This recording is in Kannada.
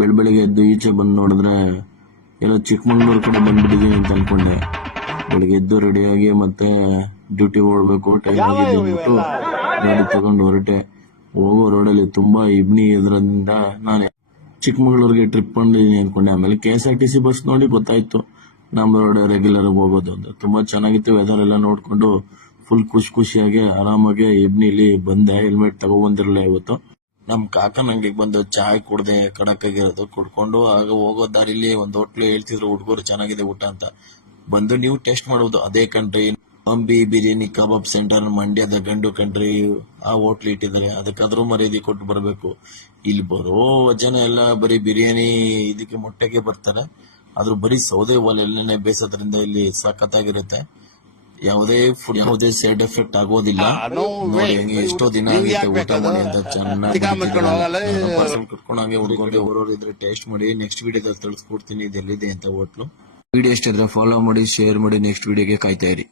ಬೆಳಗ್ಗೆ ಎದ್ದು ಈಚೆ ಬಂದು ನೋಡಿದ್ರೆ ಎಲ್ಲ ಚಿಕ್ಕಮಂಗ್ಳೂರ್ ಕಡೆ ಬಂದ್ಬಿಟ್ಟಿದೀನಿ ಅಂತ ಅನ್ಕೊಂಡೆ. ಬೆಳಿಗ್ಗೆ ಎದ್ದು ರೆಡಿಯಾಗಿ ಮತ್ತೆ ಡ್ಯೂಟಿ ಓಡ್ಬೇಕು, ಟೈಮ್ ಆಗಿದೆ ಅಂದ್ಬಿಟ್ಟು ಗಾಡಿ ತಗೊಂಡು ಹೊರಟೆ. ಹೋಗೋ ರೋಡಲ್ಲಿ ತುಂಬಾ ಇಬ್ನಿ ಇದ್ರಿಂದ ನಾನು ಚಿಕ್ಕಮಂಗ್ಳೂರ್ಗೆ ಟ್ರಿಪ್ ಬಂದಿದ್ದೀನಿ ಅನ್ಕೊಂಡೆ. ಆಮೇಲೆ KSRTC ಬಸ್ ನೋಡಿ ಗೊತ್ತಾಯ್ತು ನಮ್ಮ ರೋಡ್ ರೆಗ್ಯುಲರ್ ಹೋಗೋದು ಅಂತ. ತುಂಬಾ ಚೆನ್ನಾಗಿತ್ತು. ವೆದರ್ ಎಲ್ಲ ನೋಡ್ಕೊಂಡು ಫುಲ್ ಖುಷಿಯಾಗಿ ಆರಾಮಾಗಿ ಇಬ್ನಿಲಿ ಬಂದೆ. ಹೆಲ್ಮೆಟ್ ತಗೊಬಂದಿರಲಿಲ್ಲ ಇವತ್ತು. ನಮ್ ಕಾಕನ ಅಂಗಡಿಗೆ ಬಂದು ಚಾಯ್ ಕುಡ್ದೆ, ಕಡಕ್ ಆಗಿರೋದು ಕುಡ್ಕೊಂಡು ಆಗ ಹೋಗೋ ದಾರಿಲಿ ಒಂದು ಹೋಟ್ಲು ಹೇಳ್ತಿದ್ರು ಹುಡುಗರು ಚೆನ್ನಾಗಿದೆ ಊಟ ಅಂತ. ಬಂದು ನೀವು ಟೇಸ್ಟ್ ಮಾಡೋದು ಅದೇ ಕಂಟ್ರಿ ಅಂಬಿ ಬಿರಿಯಾನಿ ಕಬಾಬ್ ಸೆಂಟರ್ ಮಂಡ್ಯದ ಗಂಡು ಕಂಟ್ರಿ ಆ ಹೋಟ್ಲ್ ಇಟ್ಟಿದ್ದಾರೆ. ಅದಕ್ಕಾದ್ರೂ ಮರ್ಯಾದೆ ಕೊಟ್ಟು ಬರ್ಬೇಕು. ಇಲ್ಲಿ ಬರೋ ಜನ ಎಲ್ಲ ಬರೀ ಬಿರಿಯಾನಿ ಇದಕ್ಕೆ ಮೊಟ್ಟೆಗೆ ಬರ್ತಾರೆ. ಆದ್ರೂ ಬರೀ ಸೌದೆ ಒಲೆಯಲ್ಲೇ ಬೇಯಿಸೋದ್ರಿಂದ ಇಲ್ಲಿ ಸಖತ್ತಾಗಿರುತ್ತೆ. ಯಾವುದೇ ಫುಡ್ ಯಾವುದೇ ಸೈಡ್ ಎಫೆಕ್ಟ್ ಆಗೋದಿಲ್ಲ. ನೋಡಿ ಹಂಗೆ ಎಷ್ಟೋ ದಿನ ಆಗುತ್ತೆ ಊಟ ಮಾಡಿ ಅಂತ ಚೆನ್ನಾಗಿ ಪಾರ್ಸಲ್ ಕಟ್ಕೊಂಡು ಹಂಗೆ ಹುಡ್ಕೊಂಡು ಬರೋರು ಇದ್ರೆ ಟೇಸ್ಟ್ ಮಾಡಿ. ನೆಕ್ಸ್ಟ್ ವಿಡಿಯೋದಲ್ಲಿ ತಿಳಿಸ್ಕೊಡ್ತೀನಿ ಇದೆಲ್ಲಿದೆ ಅಂತ ಹೋಟ್ಲು. ವಿಡಿಯೋ ಇಷ್ಟ ಇದ್ರೆ ಫಾಲೋ ಮಾಡಿ, ಶೇರ್ ಮಾಡಿ. ನೆಕ್ಸ್ಟ್ ವಿಡಿಯೋಗೆ ಕಾಯ್ತಾ ಇರಿ.